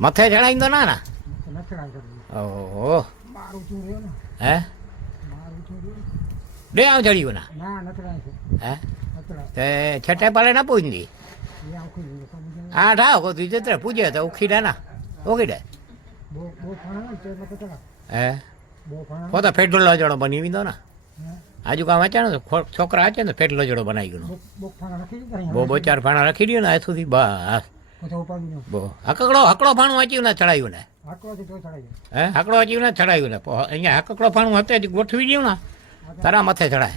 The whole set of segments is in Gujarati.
મથે ચડાઈ તો ના ના? ઓહો. હે? બે આવ ચડ્યું ના હે છઠ્ઠે પાલે ના જાય આ ઠાવ કો તું જત્રે પૂજે તો ઉખી દે ના. કતરા હે? પોતા ફેટલો જડો બની દો ના. આજુ કામ વાંચ્યા છોકરા વાંચે ને ફેટલો જડો બનાવી ગયો બહુ બહુ ચાર ફાણા રાખી દો ને આ સુધી બસ. પછી ઉપાડી નો બહુ. હકકડો હકડો ફાણું વાંચ્યું ને ચડાયું ને? આકવાથી તો ચડાઈ જાય. હે હકડો વાંચ્યું ને ચડાયું ને? અહીંયા હકકડો ફાણું હતે જ ગોઠવી દઉં ને? તારા મથે ચડાય.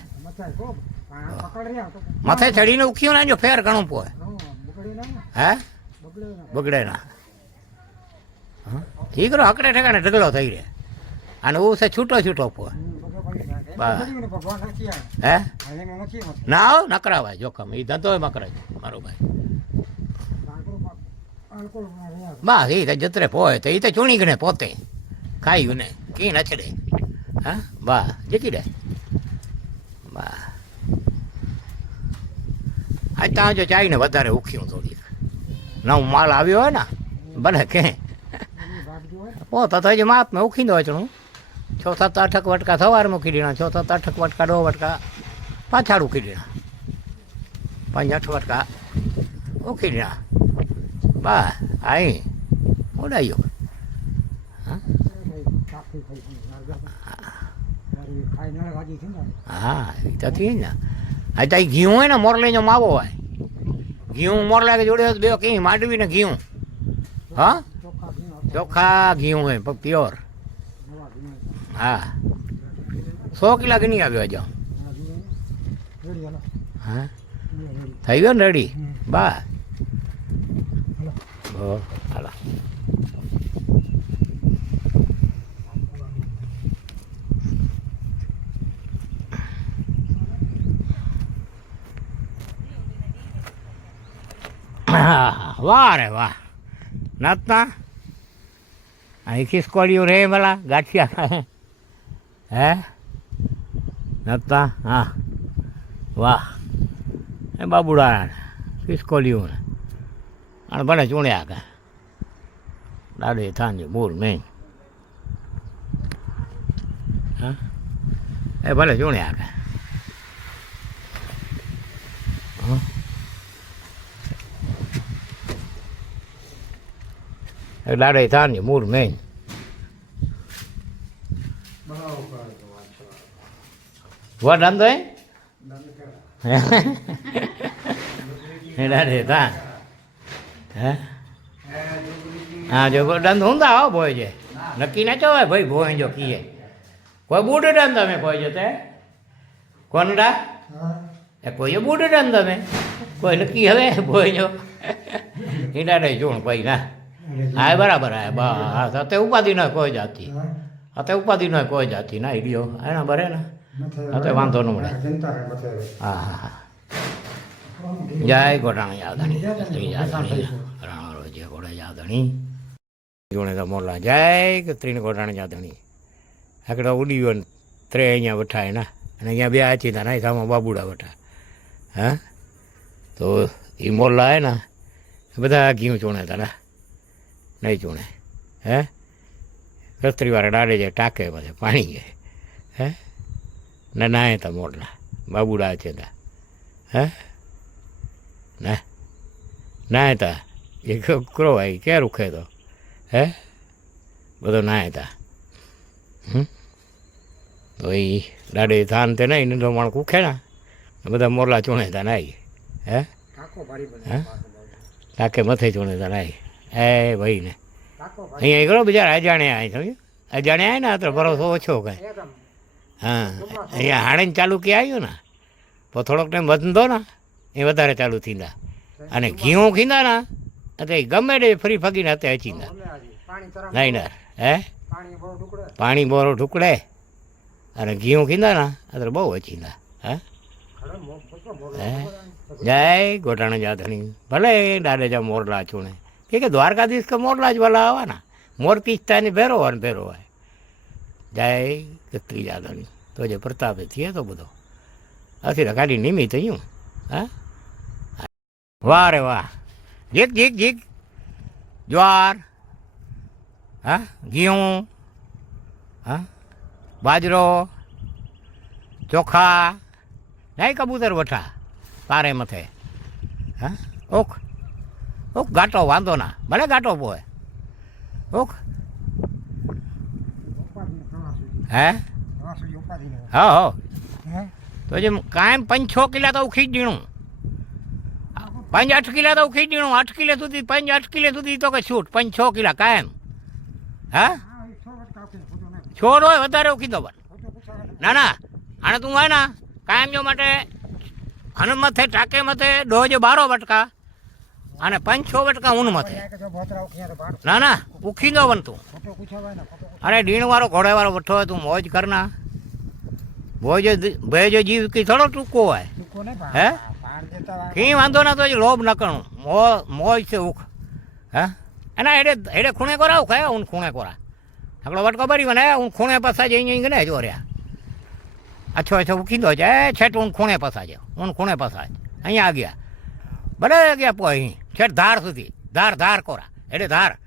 મથે ચડીને ઉખ્યું ના જો ફેર ઘણું પોય. હે બગડે ના? ઠીક રહો હકડે ઠેકાણે ઢગલો થઈ રહે. અને હું છે છૂટો છૂટો પોય. બા. હે. ના નકરાવાય જોખમ. એ ધંધો મકરાય. મારો ભાઈ. બસ એ તો જત્રે પોય તો એ તો ચૂણી ગણે પોતે ખાયું ને કી નચડે હા? બા જીકી દે બા આજ ત્યાં જો ચાઈને વધારે ઉખ્યું થોડીક. નવ માલ આવ્યો હોય ને, ભલે કે. હોય પોતા તો હજી માપ મેં ઉખી દો ચણું છ, સાત આઠક વટકા સવારે મૂકી દેણા છ, સાત આઠક વટકા, દો વટકા, પાછાડ દેણા પાંચ, આઠ વટકા ઉખી દેણા બા આઈ ને હા એ તો થઈ ને હા તો ઘી હોય ને મોરલીનો માવો હોય ઘીઉં મોરલા જોડે બે કઈ માંડવી ને ઘીઉં હા ચોખ્ખા ઘીઉં હોય પ્યોર હા સો કિલા ઘી આવ્યો હજો. હા થઈ ગયો ને રેડી. બા. હો હાલો. વાહ રે વાહ. નાતના? અહીંથી ખિસકોડિયું રે ભલા, ગાંઠિયા હે? નાતના? હા. વાહ. એ બાબુડા ખિસકોડિયું અને ભલે ચૂણ્યા કે દાડે થાંજે બોર મેં હા એ ભલે ચૂણ્યા કે હા. એ દાડે થાંજે મૂર મેં વડ આમ તો એ એ દાડે થાં હે? હા જો દંદ ઊંધા આવો ભોય છે નક્કી ના ચોવાય ભાઈ ભોય જો કીએ. કોઈ બૂઢ ડન તમે કોઈ જતે કોનડા હા. એ કોઈ બૂઢ ડન તમે? કોઈ નક્કી હવે ભોય જો? ઈડા નહીં જોણ કોઈ ના. હા બરાબર હા બસ. અતે ઉપાધિ ન કોઈ જાતી હા. અતે ઉપાધિ ન કોઈ જાતી ના ઈડિયો. એના ભરે ને. નથી. હા, તો વાંધો ન મળે. હા હા હા. જય ગોટાણા યાદણી શ્રી રોજે ગોડા યાદણી જોણે તો મોરલા જાય કે ત્રીણ ગોટાણા યાદણી આગળ ઉડી ગયો ત્રે અહીંયા વઠાય ના. અને અહીંયા બે આચી હતા ના સામા બાબુડા વઠા. હા? તો એ મોરલા હે ને બધા ઘીઉં ચૂણે તારા નહીં ચૂણે. હે? રસ્ત્રી વારે ડાળે જાય, ટાંકે પછી, પાણી જાય. હે? ને નાય તા મોરલા. બાબુડા છે તા હે? ના. નાય હતા એ કરો ભાઈ ક્યાં રૂખે તો? હે? બધો ના હતા હમ? તો એ દાડે થાન તે નહીં ને તો માણ કુખે ના બધા મોરલા ચૂણે હતા નાઈ હે. હે? ટાકે મથે ચૂણે હતા નાઈ એ ભાઈ ને. અહીંયા કરો બિચારા અજાણ્યા અહીં સમજ્યું? અજાણ્યા આય ને તો ભરોસો ઓછો કાંઈ. હા. અહીંયા હાણે ચાલુ કે આવ્યું ને? તો થોડોક ટાઈમ વધંદો ને એ વધારે ચાલુ થીંદા અને ઘીઉં ખીંદા ને એટલે ગમે તે ફરી ફગીને હતે અચીંદા અમે આજે. પાણી તરફ નહીં ને. હે? પાણી બોરો ઢુકડે. અને ઘીઉં કીધા ના એટલે બહુ અચીંદા હે? જય ગોટાણા જાધણી. ભલે દાડે જા મોરલા ચૂણે. કે કે દ્વારકાધીશ કે મોરલા જ ભલા આવવાના મોર પિસ્તાની ભેરો હોય ભેરો હોય. જય કત્રી જાધણી. તો જે પ્રતાપે થયે તો બધો. અથી ખાલી નિમિત્ત અહીંયા હા? વારે વાહ. જીક જીક જીક જ્વાર હા ઘીઉં હા બાજરો ચોખા નહીં કબૂતર વઠા તારે મથે. હા ઓખ ઓખ ગાંટો વાંધો ના. ભલે ગાંટો પોએ ઓખ. હે? હા હો તો જેમ કાયમ પંચ છ કિલા તો ઉખી જ દીણું પંચ આઠ કિલા તો દીણું આઠ કિલો સુધી, પાંચ આઠ કિલો સુધી તો કે છૂટ, પાંચ છ કિલા કાયમ. હા? છોડ વધારે દો પણ. ના ના, આને તું હોય ને કાયમ જો માટે હનુમ મથે, ટાકે મથે ડોજ બારો વટકા અને પાંચ છ વટકા ઊન મથે. ના ના, ઉખી દો બન તું. અરે, ડીણવાળો, ઘોડેવાળો વઠો હોય, તું મોજ કરના ભોજ ભેજો જીવ કી થોડો ટૂંકો હોય. હે? કઈ વાંધો ના તો લોભ ન મો મોજ છે ઉખ. હે? એના હેડે હેડે ખૂણે કોરા, ઉખ હે ખૂણે કોરા. આપણો વટકો ભરી મને હું ખૂણે પસા જઈ અહીં ને જો રહ્યા અચ્છો અચ્છો ઉખી દો છે છેટ હું ખૂણે પસાજે હું ખૂણે પસાજ અહીંયા આ ગયા. ભલે ગયા પો અહીં. છેટ ધાર સુધી. ધાર ધાર કોરા. હેડે ધાર.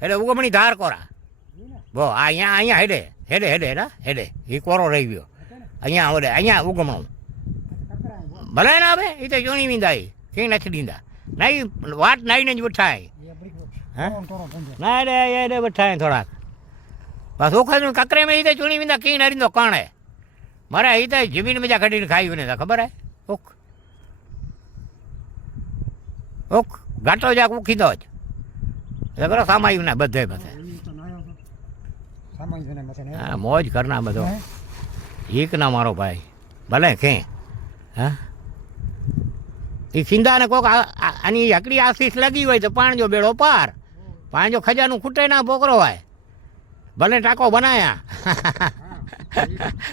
હેડે ઉગમણી ધાર કોરા. બો અહીંયા અહીંયા હેડે. હેડે હેડે ના હેડે. એ કોરો રહી ગયો. અહીંયા હોડે અહીંયા ઉગમણું. ભલે ના આવે એ તો જોણી વીંદાય કઈ નથી દીંદા નહીં વાટ નાઈને જ બઠાય એ હે? ના રે એ રે બઠાય થોડાક. બસ ઓખા કકરે મેં ઈ તો ચૂણી વીંદા કઈ નરીંદો કાણે? મારે ઈ તો જમીન મજા કાઢીને ખાઈ ને ખબર હે? ઓક ઓક ગાંટો જાક ઉખી દો જ. એટલે સામાયું ના બધે બધે. એ હા મોજ કરના બધો? એક ના મારો ભાઈ. ભલે કે હા? એ સિંધાને કોક આની હકડી આશીષ લગી હોય તો પાણજો બેડો પાર. પાણજો ખજાનું ખૂટે ના બોકરો હોય. ભલે ટાંકો બનાયા.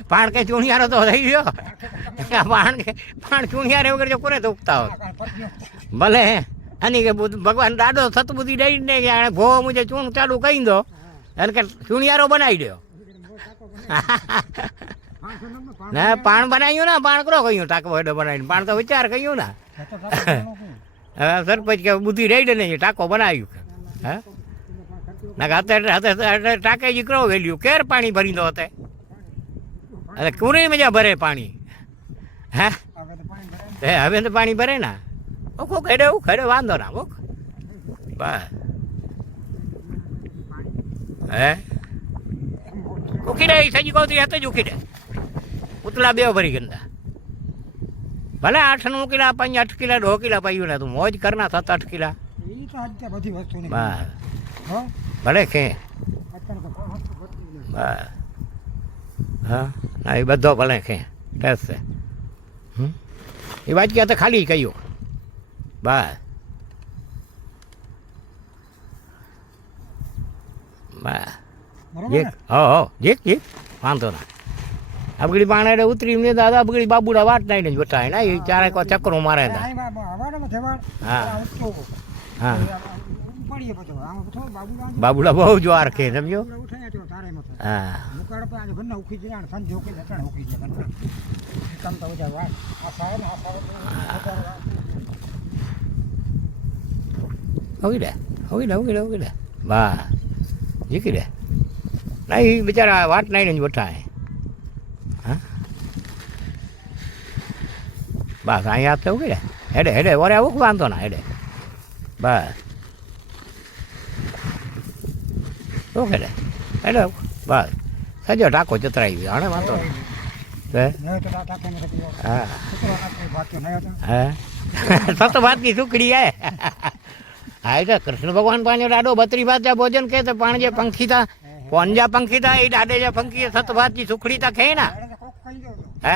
પાણ કે ચૂણિયારો તો થઈ ગયો. પાણ કે પાણ ચૂણિયારે વગર જો કોને હોય? આ પત્નીઓ ભલે અને કે ભગવાન દાદો સતબુદ્ધિ દઈ ને કે આણે ભો મુજે ચૂણ ચાલુ કહી દો. અને કે ચૂણિયારો બનાવી દો ના પાણ બનાવ્યું ને પાણ કરો કહ્યું ટાંકો હેડો બનાવીને. પાણ તો વિચાર કહ્યું ને. તો તો હવે સરપંચ કે બુદ્ધિ રહી ને ટાંકો બનાવ્યું હે? ના અત્યારે અત્યારે ટાંકે જીકરો વેલ્યું? કેર પાણી ભરી દો હતે? એટલે કુરે મજા ભરે પાણી? હે? એ હવે તો પાણી ભરે ના. ઓકો ખેડે એવું ખેડે વાંધો ના, ઓક. બસ. હે? ઉખીડે સજી કહું હાથે જ ઉખીડે. ઉતલા બે ભરી ગંદા. ભલે આઠ નવ કિલા પાંચ આઠ કિલા દો કિલા પાયું ને તું મોજ કરના સાત આઠ કિલા. ભલે કે. હા? એ બધો ભલે કે. બેસ. છે એ એ ક્યાં તો ખાલી કહ્યું. બસ. બસ. જીક હો હો. જીક જીક વાંધો ના. અબગડી પાણે ઉતરી ને દાદા અબગડી બાબુડા વાટ નાઈને જ બેઠા ને. એ ચારે કોઈ ચક્કરો મારે હા. હા. બાબુડા બહુ જોર કે સમજો હા. પર આજે ઘરના ઉખી જાય અને નહીં બિચારા વાટ ઉખી જાય ઘરના કામ તો બધા વાત આ સાહેબ આ સાહેબ હોગી દે હોગી દે હોગી દે હોગી દે બા જીકી દે ના એ બિચારા વાટ નાઈને જ બતાય હા બસ અહીંયા તો ઉગી હેડે હેડે, વરે આવું વાંધો ના, હેડે. બસ. ઓકે દે હેડે, બસ. સજો ટાકો ચતરાઈ ગયો હાણે વાંધો નહીં તે નહીં તો દાતા કેમ નથી હા. છોકરો નાખી ભાગ્યો નહીં હતો હા? સત ભાતની સુખડી હે. હા, એ તો કૃષ્ણ ભગવાન પાંજો ડાડો બત્રી ભાત ભોજન કે તો પાણ જે પંખી થા કોણ જા પંખી એ ડાડે જે પંખી સત ભાત સુખડી તા ખે ના. હે?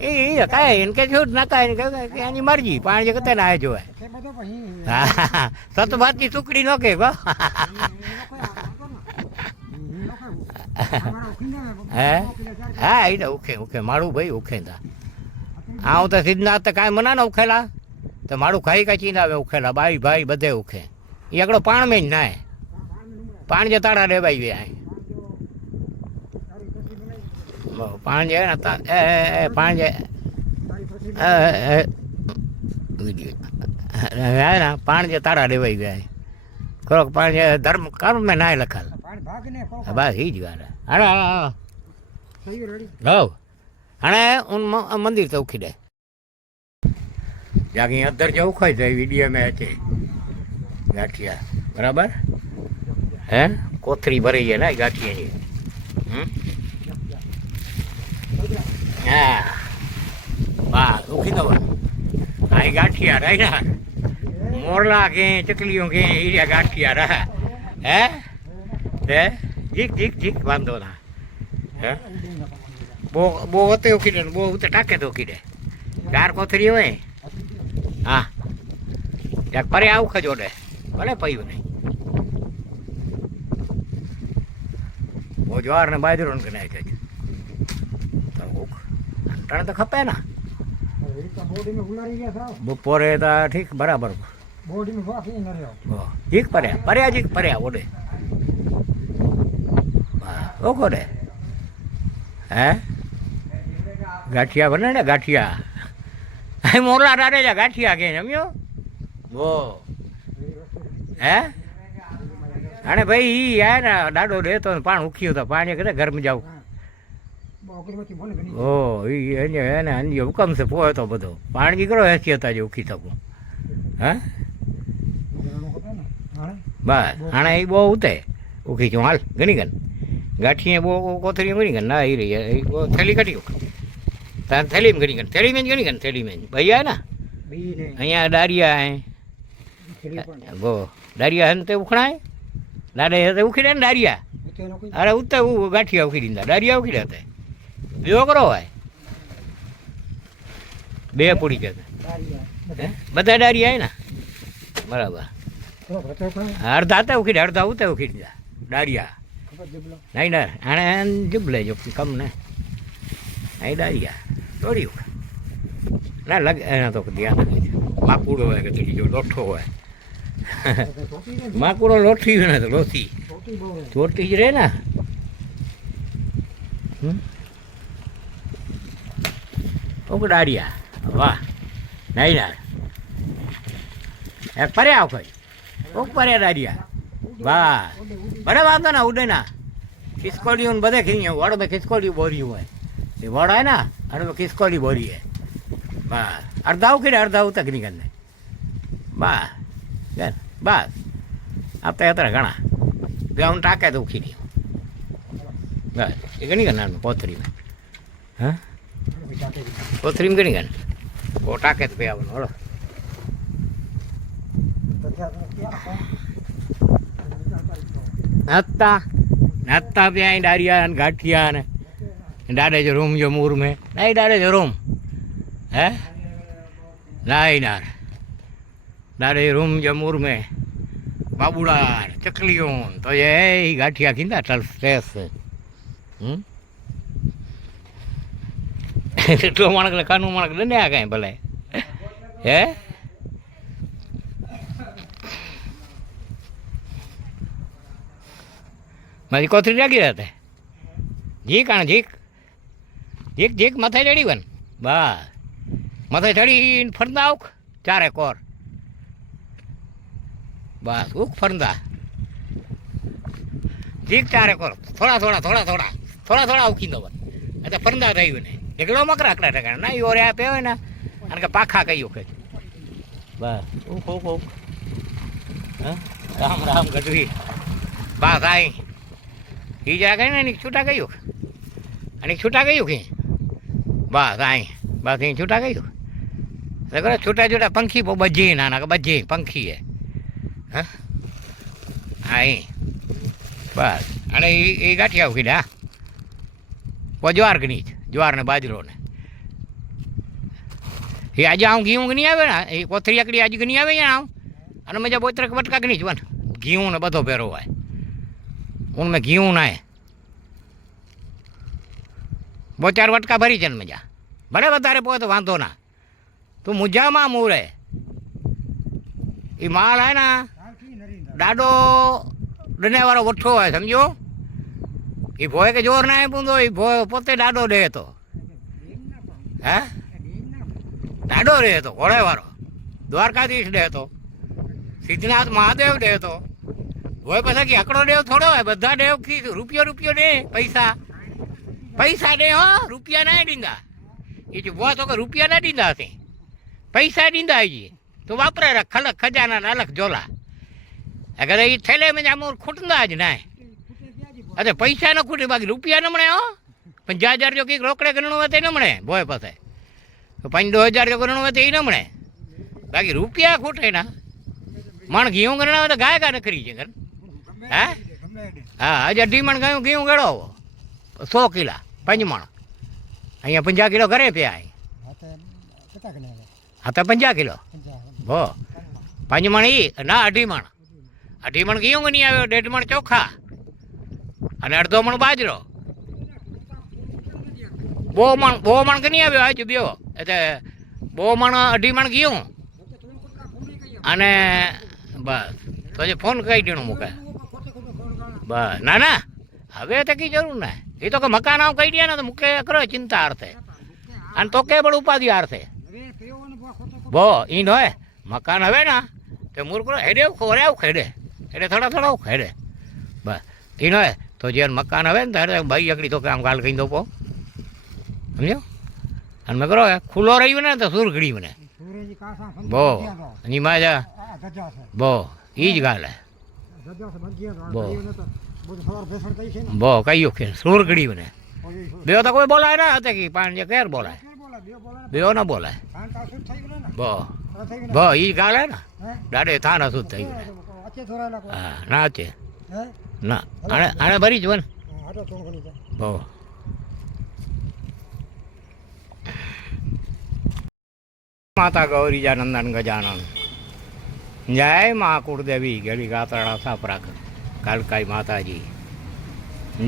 એ એ કાંઈ એને કે છૂટ ના કાંઈ કે એની મરજી પાણ કતે ના જોવે હા સત ભાતની સુખડી નો કે હે. હા? એ ઉખે ઉખે મારું ભાઈ ઉખે તા. આવું તો સિદ્ધનાથ તો કાંઈ મના ના ઉખેલા. તો મારું ખાઈ કાચી ના આવે ઉખેલા. બાઈ ભાઈ બધે ઉખે. એ એકડો પાણ મેં જ નાય. પાણ જે તાળા રેવાઈ ગયા પાણ જે ને તા- એ એ, એ પાણ જે એ, એ, ને પાણ જે તાળા રેવાઈ ગયા ખરો પાણી ધર્મ કર્મ મેં નાય લખાલ. બસ એ જ વાત રેડી હવ. અને હું મંદિર તો ઉખી દે જાગી અંદર જે ઉખાય તો વીડિયો મેં છે ગાંઠિયા. બરાબર? હે? કોથરી ભરી છે ને ગાંઠિયાની. હમ? હા. વાહ ઉખી દો આ ગાંઠિયા રહ્યા. મોરલા કે ચકલીઓ કે હીરા ગાંઠિયા રહ્યા. હે? હે? ઠીક ઠીક ઠીક વાંધો ના. હે? બહુ બહુ હોતે ઉકીડે ને બહુ ઉતે ટાકે તો ઉકીડે ગાર કોથરી હોય? હા. યાર પરે આવું ખજોડે. ભલે પૈયું નહીં. બહુ જવાર ને બાજરો ને નાખે છે તને તો ખપે ને. બપોરે તો ઠીક બરાબર. ઠીક પર્યા પર્યા જીક પર્યા ઓડે. ઓકો રે હે? ગાંઠિયા બને ને ગાંઠિયા? અહીં મોરલા રાડે જા ગાંઠિયા કે જમ્યો? બો હે? અને ભાઈ ઈ આ ને દાડો દેતો પાણ ઉખ્યું તો પાણી કરે ઘરમાં જાવ બોકરી માંથી બોલે ગણી ઓ એને એને અંજી હુકમ છે પોયો તો બધો. પાણી કરો હેસી હતા જે ઉખી શકું હા? હાણે? બસ આણે એ બહુ ઉતે. ઉખી છું હાલ ગણી ગન ગાંઠીએ બહુ કોથરી ગણી ગન ના એ રહી થેલી કાઢી તાર થેલી ગણી ગન થેલી મેં ગણી ગન થેલી મેં ભાઈ આ ને? અહીંયા ડારિયા હે. બો ડારિયા હે ને તે ઉખણાય? દાડે ઉખી દે ને ડારિયા અરે ઉતે ગાંઠિયા ઉખી દીધા ડારિયા ઉખી દે બીજો કરો હોય. બે પૂરી કે બધા ડારી આવે ને બરાબર અડધા હતા ઉખી અડધા ઉતે ઉખી દીધા ડારિયા નહીં ના આણે જુબલે જો કમ ને. અહીં દારિયા દોડ્યું ના લગ એના તો ધ્યાન નથી. માકુડો હોય કે જો લોઠો હોય. માકુડો લોઠી ને તો લોથી ચોટી જ રહે ને. હમ? દારિયા વાહ. નહીં ના. પર્યા આવ કોઈ. ઓક પર્યા દારિયા વાહ. બરે વાંધો ના, ઉડે ના. ખિસકોલીઓ બધે ખીણી વડો મેં ખિસકોલી બોરી હોય. એ વડ હોય ને અરે મેં ખિસકોલી બોરી હે બસ અડધા ઉખીડે અડધા ઉતક નીકળને કરને બેન, બસ. આપતા અત્યારે ઘણા. ગ્રાઉન્ડ ટાકે તો ઉખીડી બસ. એ ઘણી કરનાર પોથરીમાં. હા? ગણ ઓ ટાકે તો આવવાનું, હળો. નાતા નાતા ત્યાં ડારિયા ને ગાંઠિયા ને ડાડે જો રૂમ જો મૂર મેં. નહીં ડાડે જો રૂમ. હે? નાઈ નાર ડાડે રૂમ જો મૂર મેં. બાબુડા ને ચકલીઓ ને તો એ ગાંઠિયા કીધા ચાલ સ્ટ્રેસ હમ? એટલો માણસ કાનું માણસ દને આ કાંઈ ભલે. હે? મારી કોથરી રાખી રહે જીક આણ જીક? જીક જીક માથે ચડી વન બસ. માથે ચડીને ફરતા આવું ચારે કોર. બસ ઉક ફરતા. જીક ચારે કોર. થોડા થોડા થોડા થોડા. થોડા થોડા ઉકી દો એટલે ફરતા થયું ને. એકલો મકરા આકડા ટકા ના યોરે આપે હોય ને અને કે પાખા કયું કે બસ. ઉક ઉક હા? રામ રામ, ગઢવી. બા આઈ ઈ જા ગઈ ને છૂટા ગયું અને છૂટા ગયું કે? બા આઈ બા કઈ છૂટા ગયું તો છૂટા છૂટા પંખી બજી નાના કે બજી પંખી હે? હા આઈ બસ. અને એ ગાંઠિયા ઉખી હા. પજવાર ગણી જ્વાર ને બાજરો ને. એ આજે આવું ઘી ઊંઘ નહીં આવે ને? એ કોથરી આકડી આજે નહીં આવે ને આવું? અને મજા બોતરક વટકાક નહીં જોવા ને ઘીઉં ને બધો પહેરો હોય. હું મેં ઘીઉં નાય બો ચાર વટકા ભરી છે ને મજા. ભલે વધારે પોય તો વાંધો ના. તું મુજામાં મૂળે એ માલ હે ને? ડાડો ડનેવાળો વઠ્ઠો હોય સમજો? એ ભોય કે જોર ના પૂંદો એ ભોય પોતે ડાડો દે હતો હે? ડાડો રહે હતો ઘોડે વાળો દ્વારકાધીશ દે હતો સિદ્ધનાથ મહાદેવ દે હતો હોય પછી કે આકડો દેવ થોડો હોય, બધા દેવ રૂપિયો રૂપિયો દે પૈસા. પૈસા દે હો, રૂપિયા ના ડીંદા એ જો વો તો કે રૂપિયા ના ડીંદા હશે પૈસા ડીંદા આવી તો વાપરે ખલક ખજાના ના અલગ જોલા અગર એ થેલે મેં આમ ખૂટતા જ ના અરે પૈસા ન ખૂટે, બાકી રૂપિયા ન મળે, હો. પંજા હજાર જો કંઈક રોકડે ગણવું હોય તે ન મળે, ભોય પાસે. પાંચ દો હજાર જો ગણવું હોય તે ન મળે. બાકી રૂપિયા ખૂટે ના. મણ ઘીઉં ગણવા તો ગાય ગા નખરી છે ઘર. હા? હા આજે અઢી મણ ગયું ઘીઉં ગળો સો કિલા, પંચમણ. અહીંયા પંજા કિલો ઘરે પ્યા હા, તો પંજા કિલો. પંચાવન પાંચ પંચમણ ઈ, ના અઢી મણ અઢી મણ ઘીઉં નહીં આવ્યો દેઢ મણ ચોખા. અને અડધો મણ બાજરો. બહુ મણ બહુ મણ કે નહીં આવ્યો? આજે બ્યો એટલે બહુ મણ, અઢી મણ ગયું. અને બસ. તો જે ફોન કઈ દેણું મૂકે બસ. ના ના. હવે તો કઈ જરૂર ને. એ તો કે મકાન આમ કહી દે ને તો મૂકે કરો ચિંતા અર્થે અને તો કે બળ ઉપાધિ અર્થે બો ઈ ન હોય. મકાન હવે ના. તે મૂર્ખ હેડે, ખોરે આવું ખેડે. એટલે થોડા થોડા ખેડે. બસ. ઈ નોય તો જે મકાન આવે ને ત્યારે ભાઈ એકડી તો આમ ગાલ કહી દો પો સમજો અને મેં કરો ખુલ્લો રહ્યું ને તો સુર ઘડી મને બો ની માજા બો ઈ જ ગાલે બો. બો કયું કે સુર ઘડી મને બે તો કોઈ બોલાય ના હતા કે પાંચ જે કેર બોલાય બેઓ ના બોલાય શું બો બો ઈ ગાલે ને દાડે થાના અસુદ થઈ ગયું હા ના છે હે ના આણે આણે ભરી જ વન આટો ચોણ ગણી જા બહુ. માતા ગૌરીજા નંદન ગજાનન. જય મા કુળદેવી ગેલી ગાતરડા સાપરા કાલકાઈ માતાજી.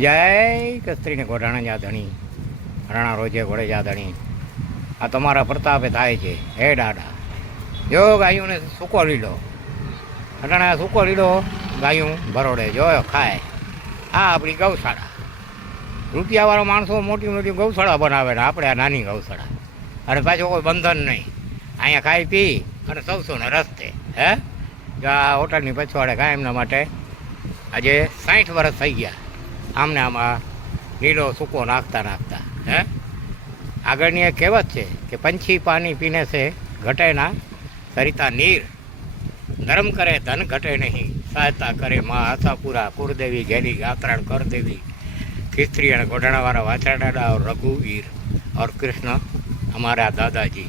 જય કસ્ત્રીને ગોઢાણા જા ધણી રણા રોજે ઘોડે જા ધણી આ તમારા પ્રતાપે થાય છે. હે દાદા જો ગાયોને સૂકો લીલો. અટાણે સૂકો લીધો ગાયું ભરોડે જોયો, ખાય. આ આપણી ગૌશાળા. રૂપિયાવાળો માણસો મોટી મોટી ગૌશાળા બનાવે ને આપણે આ નાની ગૌશાળા. અને પાછું કોઈ બંધન નહીં. અહીંયા ખાઈ પી અને સૌસોને રસ્તે, હે? આ હોટલની પછવાડે કાયમના માટે આજે સાઠ વર્ષ થઈ ગયા. આમને આમાં લીલો સૂકો નાખતા નાખતા, હે? આગળની એક કહેવત છે કે પંછી પાણી પીને છે ઘટે ના, સરિતા નીર. ધર્મ કરે ધન ઘટે નહીં. સહાયતા કરે માં આશાપુરા કુરદેવી ઘેરી ગાત્રાણ કર દેવી खिस्त्री और घोटाना वाला वाचड़ा डाला और रघुवीर और कृष्ण हमारा दादाजी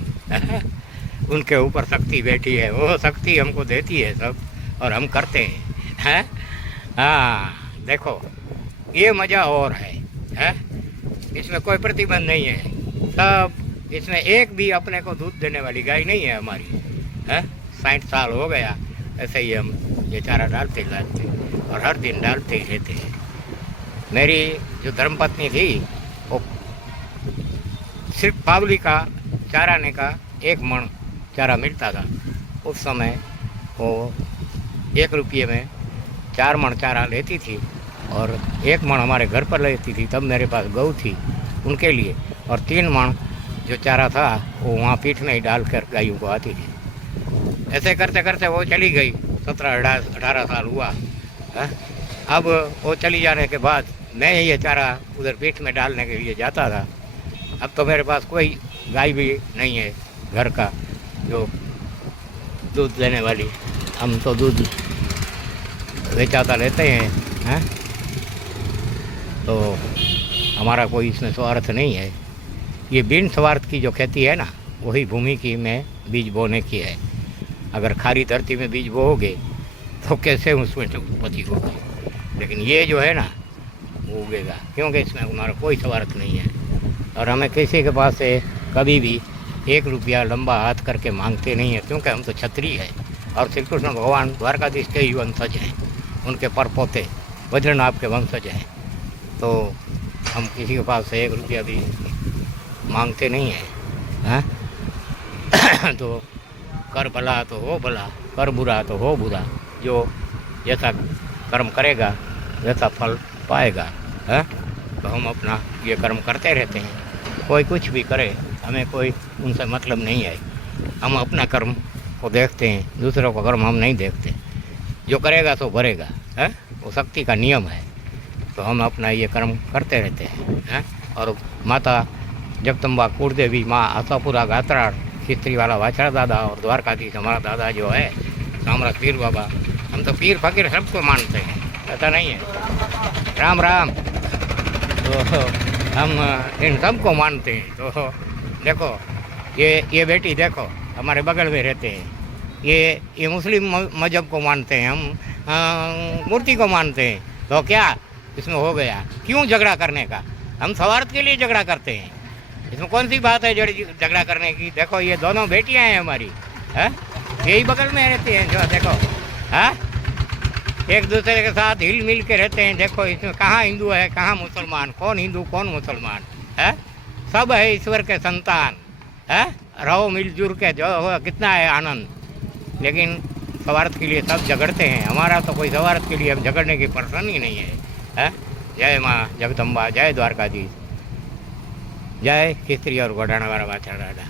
उनके ऊपर शक्ति बैठी है वो शक्ति हमको देती है सब और हम करते हैं हैं हाँ देखो ये मज़ा और है है इसमें कोई प्रतिबंध नहीं है सब इसमें एक भी अपने को दूध देने वाली गाय नहीं है हमारी है साठ साल हो गया ऐसे ही हम ये चारा डालते डालते और हर दिन डालते ही रहते हैं। मेरी जो धर्मपत्नी थी, वो सिर्फ़ पावली का चाराने का एक मण चारा मिलता था। उस समय वो एक रुपये में चार मण चारा लेती थी और एक मण हमारे घर पर लेती थी, तब मेरे पास गऊ थी उनके लिए और तीन मण जो चारा था, वो वहाँ पीठ में ही डालकर गायों को आती थी। ऐसे करते करते वो चली गई। सत्रह, अठारह साल हुआ, है? अब वो चली जाने के बाद मैं ये चारा उधर पीठ में डालने के लिए जाता था। अब तो मेरे पास कोई गाय भी नहीं है घर का, जो दूध देने वाली। हम तो दूध बेचाता लेते हैं हैं? तो हमारा कोई इसमें स्वार्थ नहीं है। ये बिन स्वार्थ की जो खेती है ना, वही भूमि की में बीज बोने की है। अगर खारी धरती में बीज बोओगे तो कैसे उसमें उत्पत्ति होगी? लेकिन ये जो है ना वो उगेगा। क्योंकि इसमें हमारा कोई स्वार्थ नहीं है। और हमें किसी के पास से कभी भी एक रुपया लंबा हाथ करके मांगते नहीं है, क्योंकि हम तो छत्री है। और श्री कृष्ण भगवान द्वारकाधीश के ही वंशज हैं। उनके परपोते वज्रनाभ के वंशज हैं। तो हम किसी के पास से एक रुपया भी मांगते नहीं हैं हैं? तो कर भला तो हो भला, कर बुरा तो हो बुरा। जो जैसा कर्म करेगा वैसा फल पाएगा, है? तो हम अपना ये कर्म करते रहते हैं। कोई कुछ भी करे, हमें कोई उनसे मतलब नहीं है। हम अपना कर्म को देखते हैं, दूसरों का कर्म हम नहीं देखते। जो करेगा तो भरेगा, है? वो शक्ति का नियम है। तो हम अपना ये कर्म करते रहते हैं हैं? और माता जगदम्बा कुलदेवी माँ आशापुरा गात्राड़ खिस्त्री वाला वाछड़ा दादा और द्वारकाधीश हमारा दादा जो है सामराज पीर बाबा हम तो पीर फकीर सबको मानते हैं ऐसा नहीं है राम राम तो हम इन सबको मानते हैं तो देखो ये ये बेटी देखो हमारे बगल में रहते हैं ये ये मुस्लिम मज़हब को मानते हैं हम मूर्ति को मानते हैं तो क्या इसमें हो गया क्यों झगड़ा करने का हम स्वार्थ के लिए झगड़ा करते हैं इसमें कौन सी बात है झगड़ा करने की? देखो, ये दोनों बेटियाँ हैं हमारी, है? यही बगल में रहती हैं, जो देखो, है? एक दूसरे के साथ हिल मिल के रहते हैं, देखो, इसमें कहाँ हिंदू है, कहाँ मुसलमान, कौन हिंदू, कौन मुसलमान, है? सब है ईश्वर के संतान, है? रहो मिलजुल के, जो हो, कितना है आनंद। लेकिन स्वार्थ के लिए सब झगड़ते हैं, हमारा तो कोई स्वार्थ के लिए अब झगड़ने की पर्सन ही नहीं है है? जय माँ, जगदम्बा, जय द्वारकाधीश। જય ખેતરી ઓર ગોડાણા વાળા વાછાડા